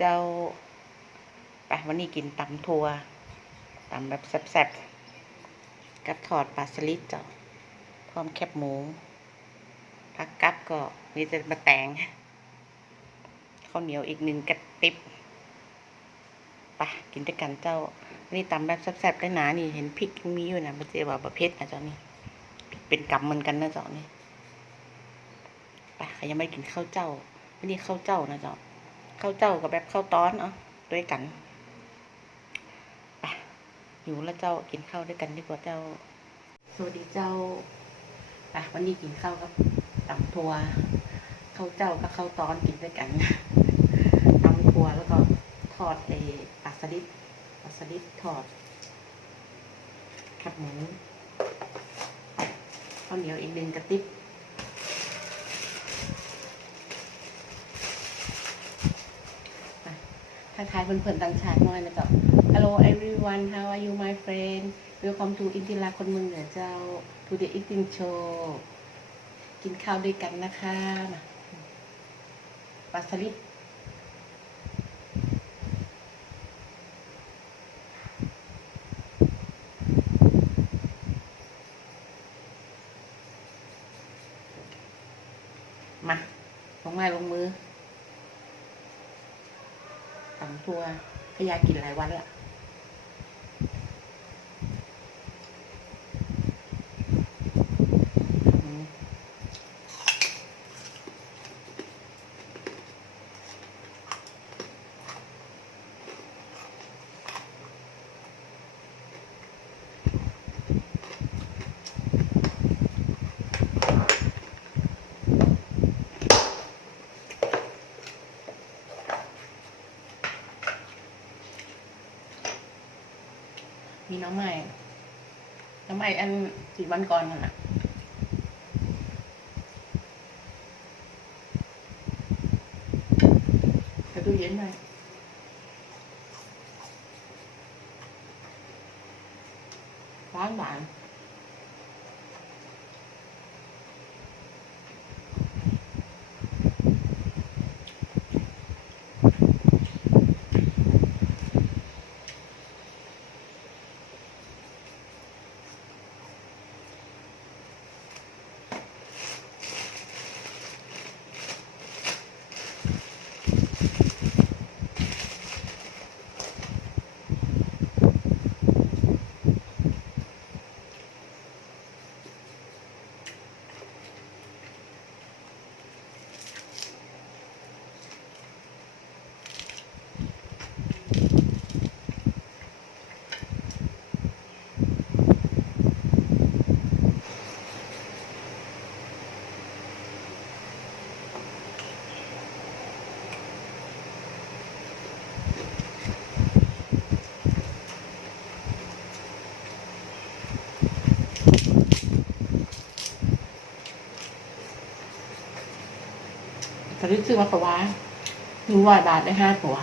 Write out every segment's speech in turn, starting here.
เจ้าไปวันนี้กินตำทัวตำแบบแซ่บๆกับทอดปลาสลิดเจ้า พร้อมแคบหมูผักกัดก็มีแต่มาแตงข้าวเหนียวอีกหนึ่งกระติบไปกินด้วยกันเจ้าวันนี่ตำแบบแซ่บๆได้หนานี่เห็นพริกมีอยู่นะมันจะว่าประเภทนะเจ้านี่เป็นกำเหมือนกันนะเจ้านี่ไปใครยังไม่กินข้าวเจ้าวันนี้ข้าวเจ้านะเจ้า ข้าวเจ้ากับแบบข้าวต้อนเนาะด้วยกันไปอยู่แล้วเจ้ากินข้าวด้วยกันดีกว่าเจ้า สวัสดีเจ้าไปวันนี้กินข้าวกับตำทัวข้าวเจ้ากับข้าวต้อนกินด้วยกันตำทัวแล้วก็ทอดเออปลาสลิดปลาสลิดทอดขับหมูข้าวเหนียวอีกหนึ่งกระติบ ทายเพื่อนๆต่างชาติหน่อยนะเจ้า Hello everyone how are you my friend welcome to อินทิราคนเมืองเหนือเจ้า to the eating show กินข้าวด้วยกันนะคะมาปลาสลิดมาลงไม้ลงมือ ตัวพยากินหลายวันละ ไม้ทำไมอันสี่วันก่อนน่ะ ตอนนี้ซื้อมาประวาหนึ่งร้อยบาทได้ห้าตัว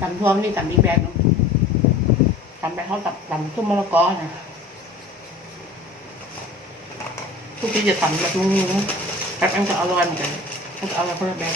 ตำท่วมนี่ตำดีแบบเนาะำไปเขาตับตำซุ้มมะละกอนะทุกที่จะตำแบบนี้นะแบบนั้นจะอร่อยเหมือนกันมันจะอร่อยคนละแบบ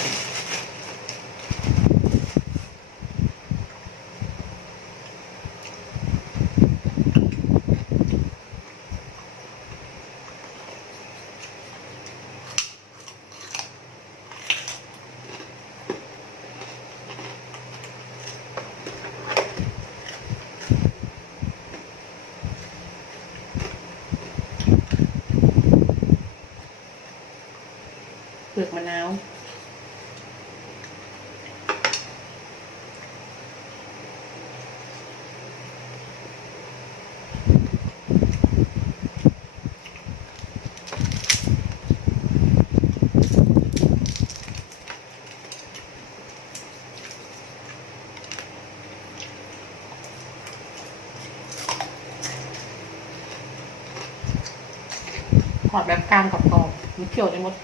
อดแบบกลางกับกรอบมันเคี่ยวได้หมด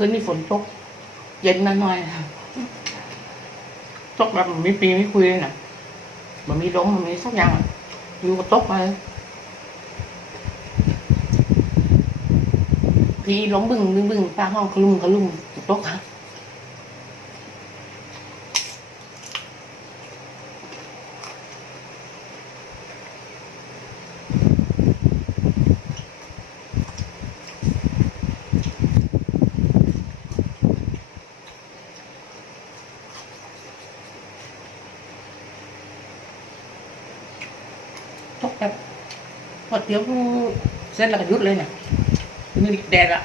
คืนนี้ฝนตก เย็นหน่อยๆตกแบบมันไม่ปีไม่คุยเลยนะมันมีลมมันมีสักอย่างอยู่กับตกมาพี่ล้มบึ้งบึ้งบึ้งป้าห้องขลุ่มขลุ่มตกอะ ตกแบบพอเดี๋ยวเสร็จแล้วก็หยุดเลยเนี่ยมีแดดอะ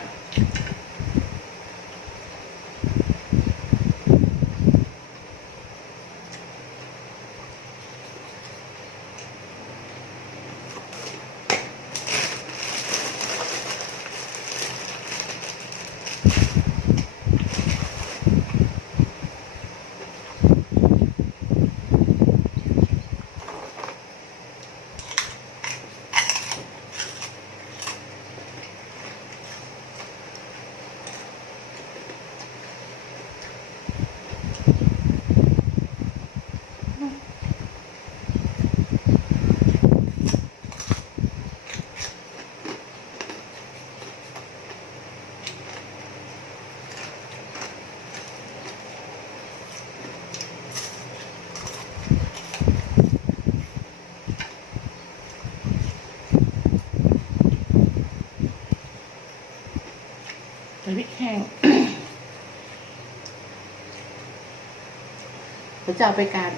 ระเจ้าไปการ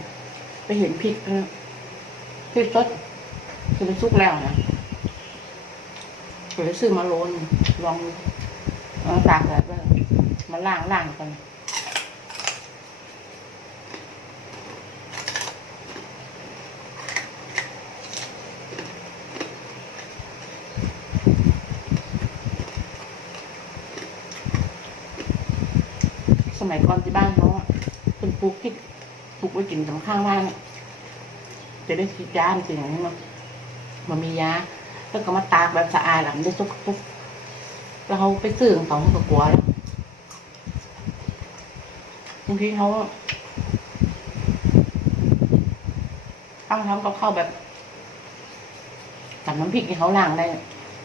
ไปเห็นพริกนะพริกสดคือมันสุกแล้วนะก็เลยซื้อมาโรนลองลองตากแบบมาล่างล่างกันสมัยก่อนที่บ้านเขาอะเป็นปลูกพริก ปลูกไว้กินตรงข้างบ้านอะจะได้ฉีดยาจริงอย่างนี้มั้งมันมียาแล้วก็มาตากแบบสะอาดหลังได้ซุกซุกแล้วเขาไปซื้อของเขาเขาก็กลัวแล้วบางทีเขาเอาทำกับข้าวแบบกับน้ำพริกที่เขาล้างได้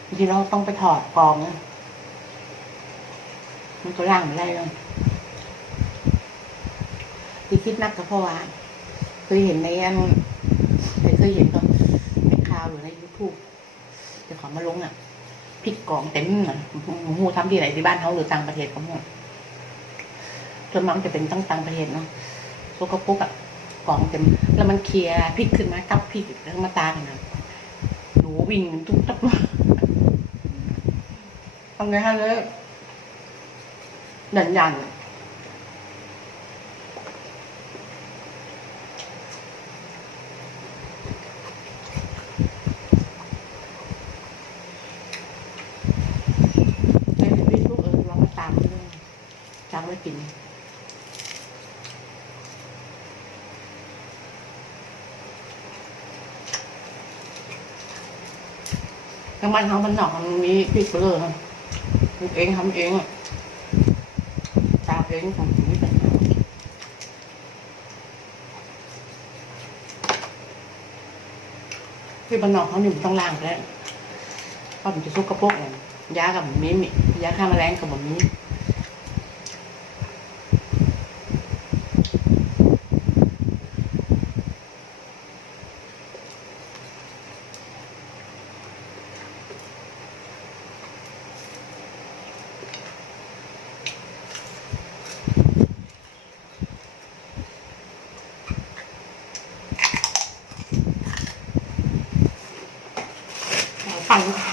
บางทีเราต้องไปถอดกองนะมันก็ล้างไม่ได้เลย ที่คิดนักก็เพราว่าเคยเห็นในอันเคยเห็นก็ในข่าวหรือในยูทูบจะขอมาลงอะพริกกองเต็มอะหูทำที่ไหนที่บ้านเขาหรือต่างประเทศก็หมดส่วนมากมันจะเป็นตั้งต่างประเทศเนาะพวกกระปุกอะกองเต็ม แล้วมันเคลียร์พริกขึ้นมากับพริกแล้วมาตากันนะหนูวิ่งตุ๊บตับทำไงฮะเลยยันยันๆในเฟซบุ๊กเออลองมาตามด้วย ตามไว้กินทางบ้านเขามันหนอกมันมีพริกเบลอครับปลูกเองทำเองอะตามเองของนี่เป็นที่บ้านนอกเขานี่ต้องล้างแล้วเพราะมันจะซุกกระปรกเลยยากับมีมียาฆ่าแมลงกับแบ บ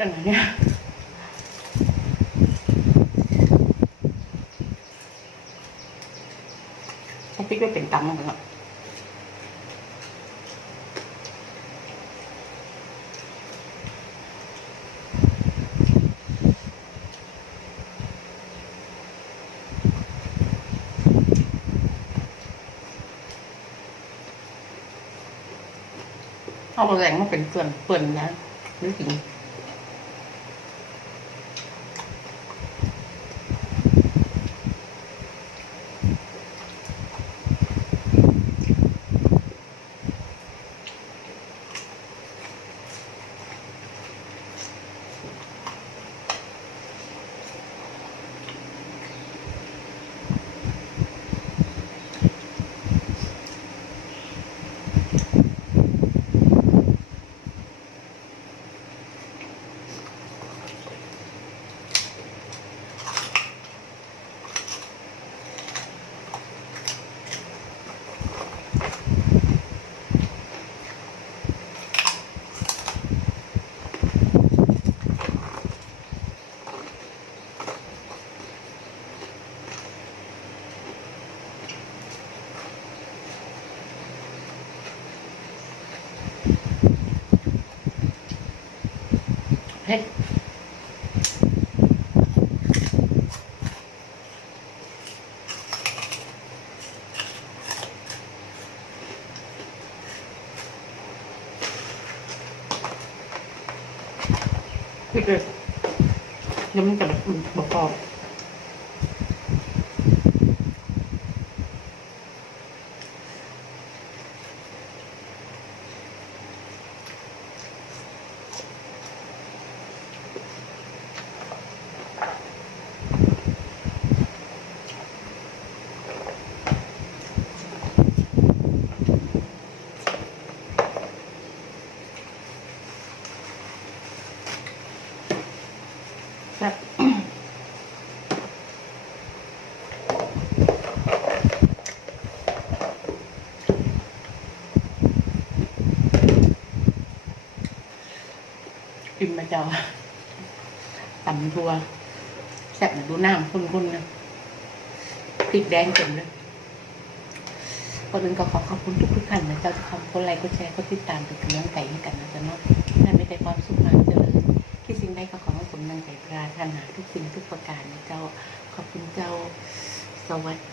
อันไหนเนี่ยใช้พริกด้วยเป็นตำมั้งเหรอเอาแรงมาเป็นเฟื่อนเฟื่อนนะหรือจริง เฮ้ยพริกเลยเดี๋ยวมันจะแบบบอกพอแซ่บกิน มาเจ้าตำทัวแซ่บเหมือนดูน้ำข้นๆนะพริกแดงเต็มเลยก่อนอื่นก็ขอขอบคุณทุกทุกๆท่านนะเจ้าทุกคนกดไลค์กดแชร์กดติดตามเป็นกำลังใจให้กันนะเจ๊ะเนาะนั่นไม่ได้ความสุขความเจริญที่สิ่งใดก็ขอให้สมดังใจปราถนาทุกสิ่งทุกประการนะเจ้าขอบคุณเจ้าสวัสดี